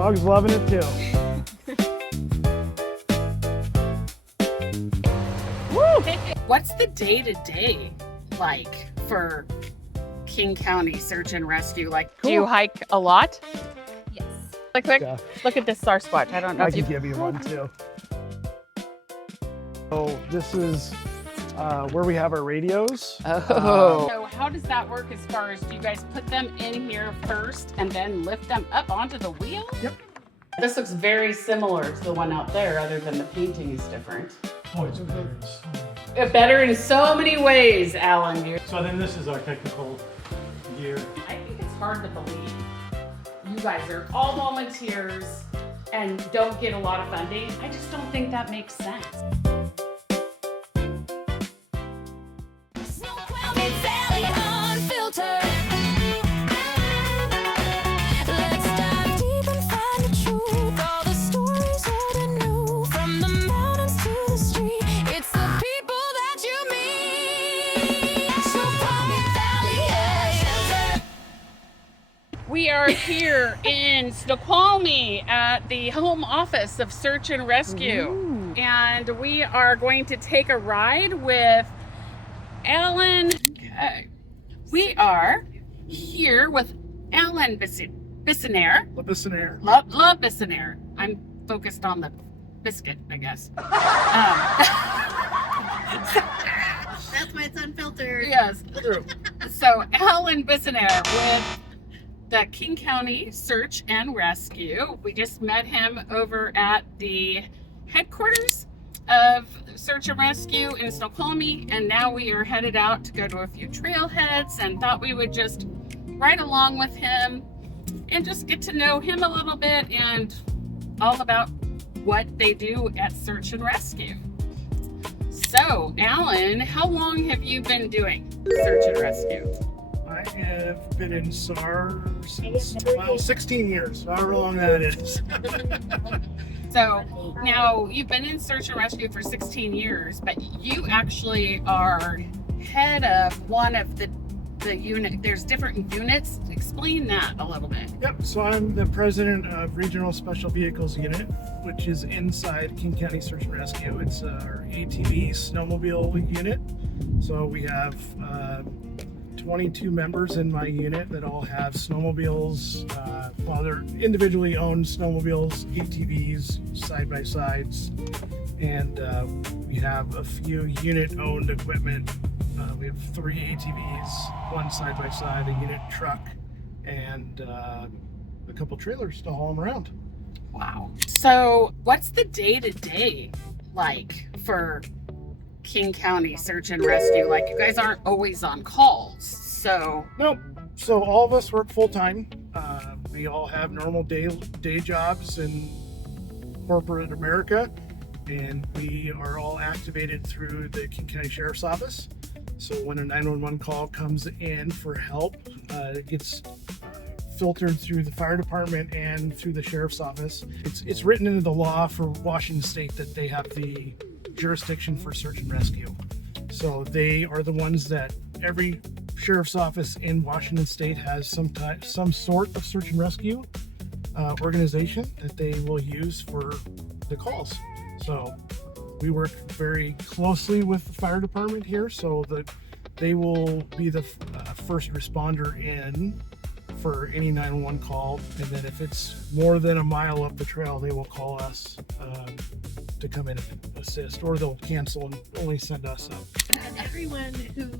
Dog's loving it too. Woo! What's the day-to-day like for King County Search and Rescue? Like, Do you hike a lot? Yes. Quick, Yeah. look at this Sasquatch. I don't know I if can you give you one too. So this is where we have our radios. Oh. so how does that work as far as, do you guys put them in here first and then lift them up onto the wheel? Yep. This looks very similar to the one out there, other than the painting is different. Oh, it's hilarious. Better in so many ways, Alan. So then this is our technical gear. I think it's hard to believe you guys are all volunteers and don't get a lot of funding. I just don't think that makes sense. Snoqualmie Valley Unfiltered. Let's dive deep and find the truth. All the stories old and new. From the mountains to the street. It's the people that you meet. Snoqualmie Valley Unfiltered. We are here in Snoqualmie at the home office of Search and Rescue. And we are going to take a ride with Alan. Okay. We are here with Alan Labissoniere. Labissoniere. I'm focused on the biscuit, I guess. That's why it's unfiltered. Yes. So Alan Labissoniere with the King County Search and Rescue. We just met him over at the headquarters of Search and Rescue in Snoqualmie, and now we are headed out to go to a few trailheads and thought we would just ride along with him and just get to know him a little bit and all about what they do at Search and Rescue. So, Alan, how long have you been doing Search and Rescue? I have been in SAR since 16 years, however long that is. So now you've been in Search and Rescue for 16 years, but you actually are head of one of the unit. There's different units. Explain that a little bit. Yep, so I'm the president of Regional Special Vehicles Unit, which is inside King County Search and Rescue. It's our ATV snowmobile unit. So we have 22 members in my unit that all have snowmobiles. Well, they're individually owned snowmobiles, ATVs, side-by-sides, and we have a few unit-owned equipment. We have 3 ATVs, 1 side-by-side, a unit truck, and a couple trailers to haul them around. Wow. So what's the day-to-day like for King County Search and Rescue? Like, you guys aren't always on calls, so. Nope. So all of us work full-time. We all have normal day jobs in corporate America, and we are all activated through the King County Sheriff's Office. So when a 911 call comes in for help, it gets filtered through the fire department and through the sheriff's office. It's written into the law for Washington State that they have the jurisdiction for search and rescue. So they are the ones that every sheriff's office in Washington State has some sort of search and rescue organization that they will use for the calls. So we work very closely with the fire department here, so that they will be the first responder in for any 911 call, and then if it's more than a mile up the trail, they will call us to come in and assist, or they'll cancel and only send us up. And everyone who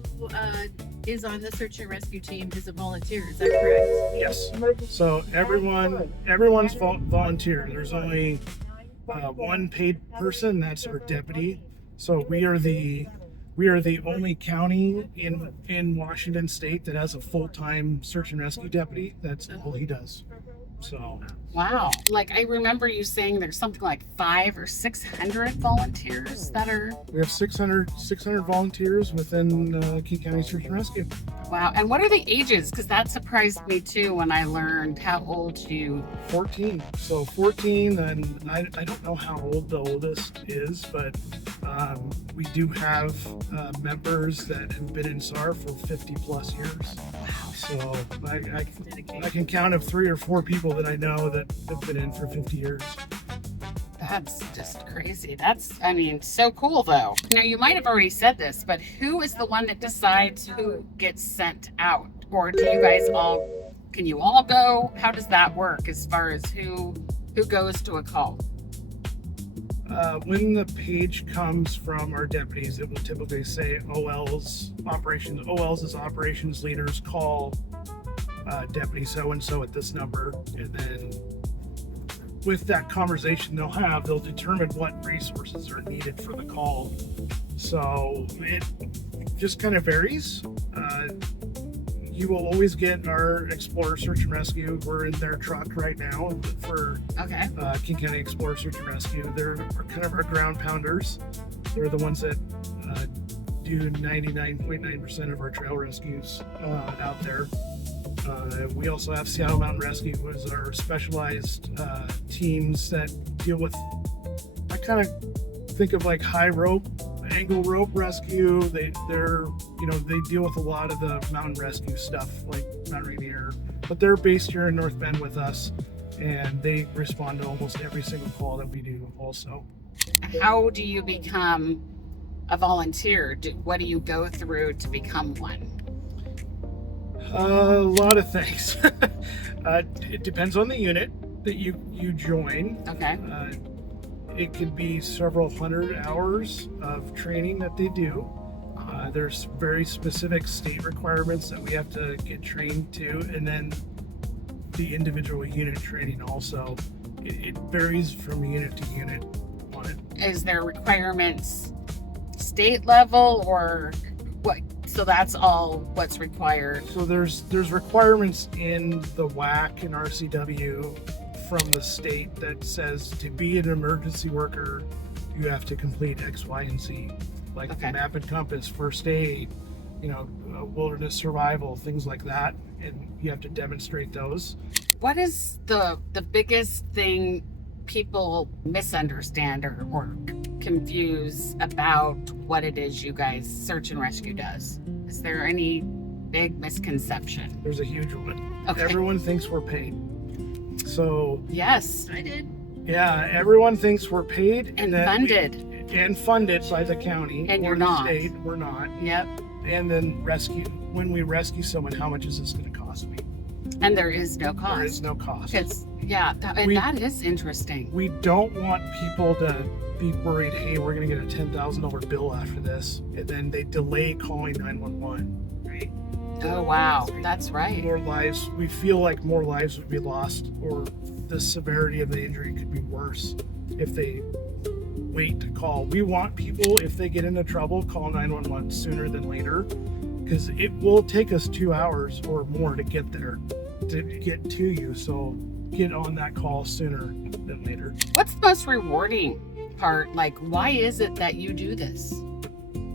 is on the search and rescue team is a volunteer, is that correct? Yes. So everyone's volunteer. There's only one paid person, that's our deputy. So we are the only county in Washington State that has a full-time search and rescue deputy. That's all he does. So Wow. Like, I remember you saying there's something like 500 or 600 volunteers that are. we have 600 volunteers within King County Search and Rescue. Wow. And what are the ages? Because that surprised me too when I learned how old you. 14. So 14, and I don't know how old the oldest is, but We do have members that have been in SAR for 50 plus years. Wow. So I can count of 3 or 4 people that I know that have been in for 50 years. That's just crazy. I mean, so cool though. Now, you might have already said this, but who is the one that decides who gets sent out? Or do you guys can you all go? How does that work as far as who goes to a call? When the page comes from our deputies, it will typically say OL's operations. OL's is operations leaders call deputy so-and-so at this number. And then with that conversation they'll determine what resources are needed for the call. So it just kind of varies. You will always get our Explorer Search and Rescue. We're in their truck right now for King County Explorer Search and Rescue. They're kind of our ground pounders. They're the ones that do 99.9% of our trail rescues out there. We also have Seattle Mountain Rescue, who is our specialized teams that deal with, I kind of think of like high rope, angle rope rescue. They deal with a lot of the mountain rescue stuff like Mount Rainier, but they're based here in North Bend with us, and they respond to almost every single call that we do also. How do you become a volunteer? What do you go through to become one? A lot of things. It depends on the unit that you join. Okay. It could be several hundred hours of training that they do. There's very specific state requirements that we have to get trained to, and then the individual unit training also. It varies from unit to unit on it. Is there requirements state level or what? So that's all what's required. So there's requirements in the WAC and RCW from the state that says to be an emergency worker, you have to complete X, Y, and Z, like the map and compass, first aid, wilderness survival, things like that, and you have to demonstrate those. What is the biggest thing people misunderstand or confuse about what it is you guys search and rescue does? Is there any big misconception? There's a huge one. Okay. Everyone thinks we're paid. So yes, I did. yeah, everyone thinks we're paid and that funded. And funded by the county And or you're the not. state. We're not. Yep. And then when we rescue someone, how much is this going to cost me? And there is no cost. There is no cost. That is interesting. We don't want people to be worried, hey, we're going to get a $10,000 bill after this, and then they delay calling 911, right? Oh, wow. That's right. More lives, we feel like more lives would be lost, or the severity of the injury could be worse if they wait to call. We want people, if they get into trouble, call 911 sooner than later, because it will take us 2 hours or more to get there, to get to you. So get on that call sooner than later. What's the most rewarding part? Like, why is it that you do this?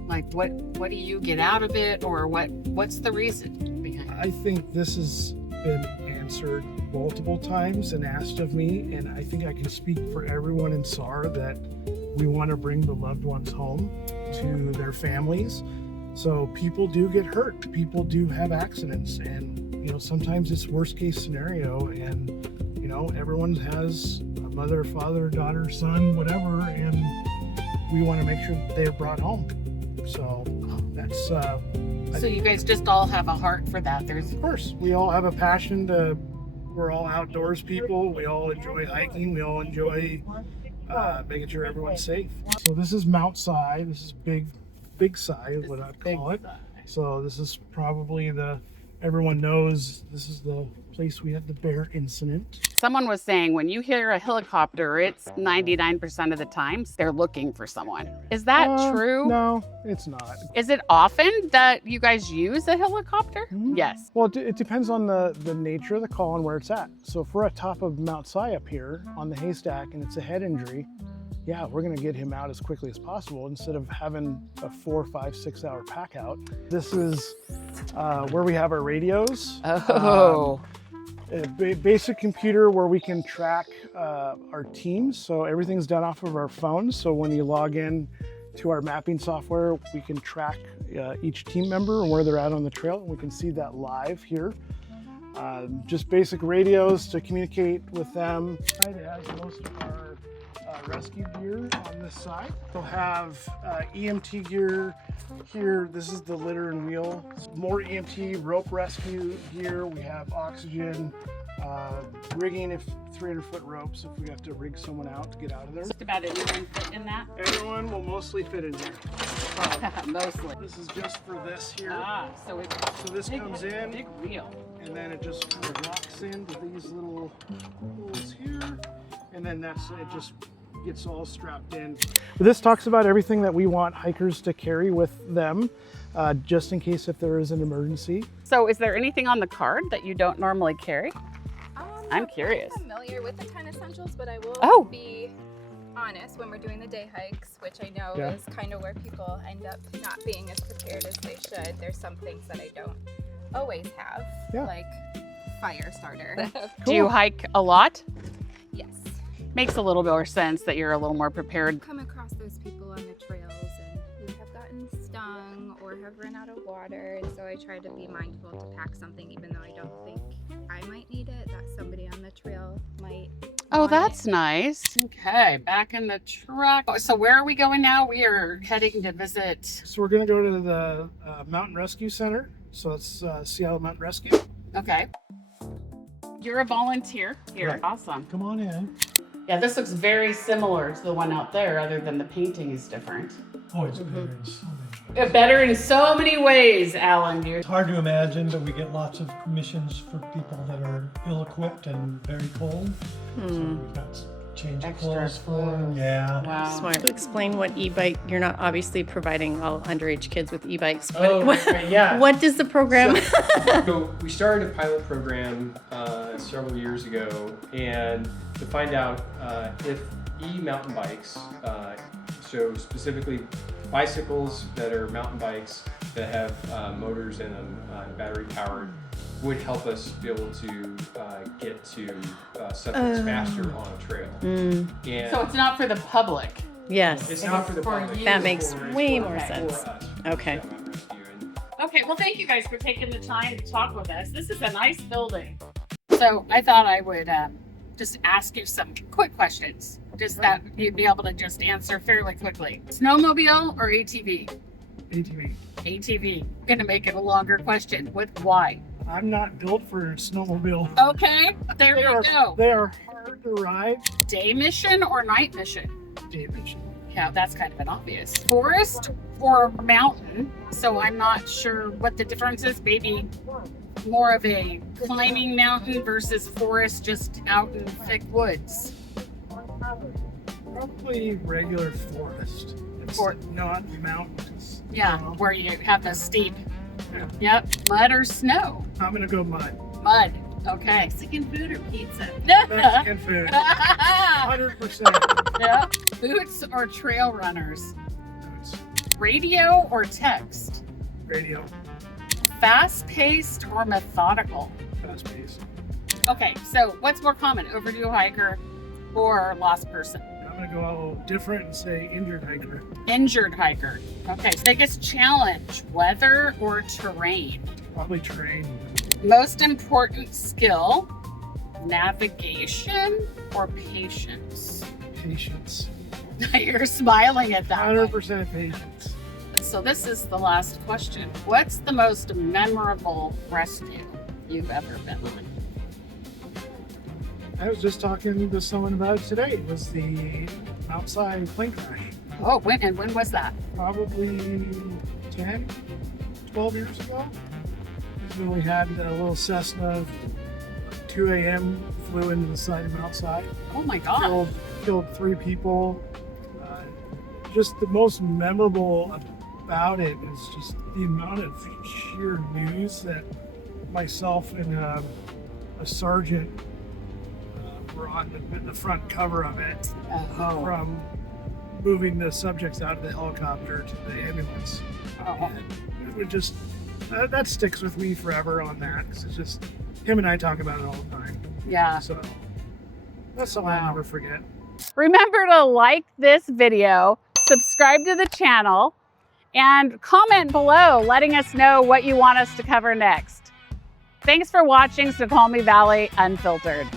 Like, what do you get out of it, or what's the reason behind it? I think this has been answered multiple times and asked of me, and I think I can speak for everyone in SAR that we want to bring the loved ones home to their families. So people do get hurt, people do have accidents, and sometimes it's worst case scenario, and everyone has a mother, father, daughter, son, whatever, and we want to make sure that they're brought home. So that's So you guys just all have a heart for that. of course, we all have a passion we're all outdoors people. We all enjoy hiking. We all enjoy making sure everyone's safe. So this is Mount Si. This is big Si is what I'd call it. So this is probably everyone knows this is the place we had the bear incident. Someone was saying when you hear a helicopter, it's 99% of the times they're looking for someone. Is that true? No, it's not. Is it often that you guys use a helicopter? Mhm. Yes. Well, it depends on the nature of the call and where it's at. So if we're at top of Mount Si up here on the haystack and it's a head injury, yeah, we're gonna get him out as quickly as possible instead of having a 4, 5, 6 hour pack out. This is where we have our radios. Oh. A basic computer where we can track our teams. So everything's done off of our phones. So when you log in, to our mapping software, we can track each team member and where they're at on the trail, and we can see that live here. Just basic radios to communicate with them. It has most of our rescue gear on this side. They'll have EMT gear here. This is the litter and wheel. More EMT rope rescue gear. We have oxygen, rigging, if 300-foot ropes if we have to rig someone out to get out of there. Just about anyone fit in that? Everyone will mostly fit in here. Mostly. This is just for this here. So it's So this big, comes in, big wheel. and then it just kind of locks into these little holes here, and then it just gets all strapped in. This talks about everything that we want hikers to carry with them, just in case if there is an emergency. So is there anything on the card that you don't normally carry? I'm curious. I'm familiar with the 10 essentials, but I will Oh. be honest, when we're doing the day hikes, which I know Yeah. is kind of where people end up not being as prepared as they should, there's some things that I don't always have, Yeah. like fire starter. Do you hike a lot? Yes. Makes a little bit more sense that you're a little more prepared. Come across those people on the trails and who have gotten stung or have run out of water, and so I try to be mindful to pack something even though I don't think I might need it, that somebody on the trail might. Oh, want that's it. nice. Okay, back in the truck. So where are we going now? We are heading to visit. So we're going to go to the Mountain Rescue Center. So it's Seattle Mountain Rescue. Okay. You're a volunteer here. Right. Awesome. Come on in. Yeah, this looks very similar to the one out there, other than the painting is different. Oh, it's better in so many ways. Better in so many ways, Alan. It's hard to imagine, but we get lots of missions for people that are ill-equipped and very cold. So we've got change of Extra clothes for them. clothes. Yeah. Wow. Smart. To explain what e-bike, you're not obviously providing all underage kids with e-bikes. right, yeah. What does the program? So we started a pilot program several years ago, and to find out if e-mountain bikes, so specifically bicycles that are mountain bikes that have motors in them, battery powered, would help us be able to get to subjects faster on a trail. And So it's not for the public. Yes. it's not for the for public. you. That it's makes for- way it's more for sense. us, Okay. Seattle Mountain Rescue. And Okay, well, thank you guys for taking the time to talk with us. This is a nice building. So I thought I would just ask you some quick questions, just that you'd be able to just answer fairly quickly. Snowmobile or ATV? ATV. ATV. I'm gonna make it a longer question. With why? I'm not built for a snowmobile. Okay, there They you are, go. they are hard to ride. Day mission or night mission? David. Yeah, that's kind of an obvious. Forest or mountain? So I'm not sure what the difference is. Maybe more of a climbing mountain versus forest just out in thick woods. Probably regular forest. It's not mountains. Yeah, where you have the steep. Yep, mud or snow? I'm gonna go mud. Mud. Okay. Mexican food or pizza? Mexican food. 100%. Yeah. Boots or trail runners? Radio or text? Radio. Fast-paced or methodical? Fast paced. Okay, so what's more common, overdue hiker or lost person? I'm gonna go different and say injured hiker. Injured hiker. Okay, biggest challenge, weather or terrain? Probably train. Most important skill, navigation or patience? Patience. You're smiling at that one. 100% patience. So this is the last question. What's the most memorable rescue you've ever been on? I was just talking to someone about it today. It was the outside plane crash. Oh, when was that? Probably 10, 12 years ago. This is when we had a little Cessna, 2 a.m. flew into the side of Mount Si. Oh my God. Killed 3 people. Just the most memorable about it is just the amount of sheer news that myself and a sergeant were on the front cover of it, from moving the subjects out of the helicopter to the ambulance. And it would just that sticks with me forever on that, because it's just him and I talk about it all the time. Yeah. So that's something I'll never forget. Remember to like this video, subscribe to the channel, and comment below letting us know what you want us to cover next. Thanks for watching Snoqualmie Valley Unfiltered.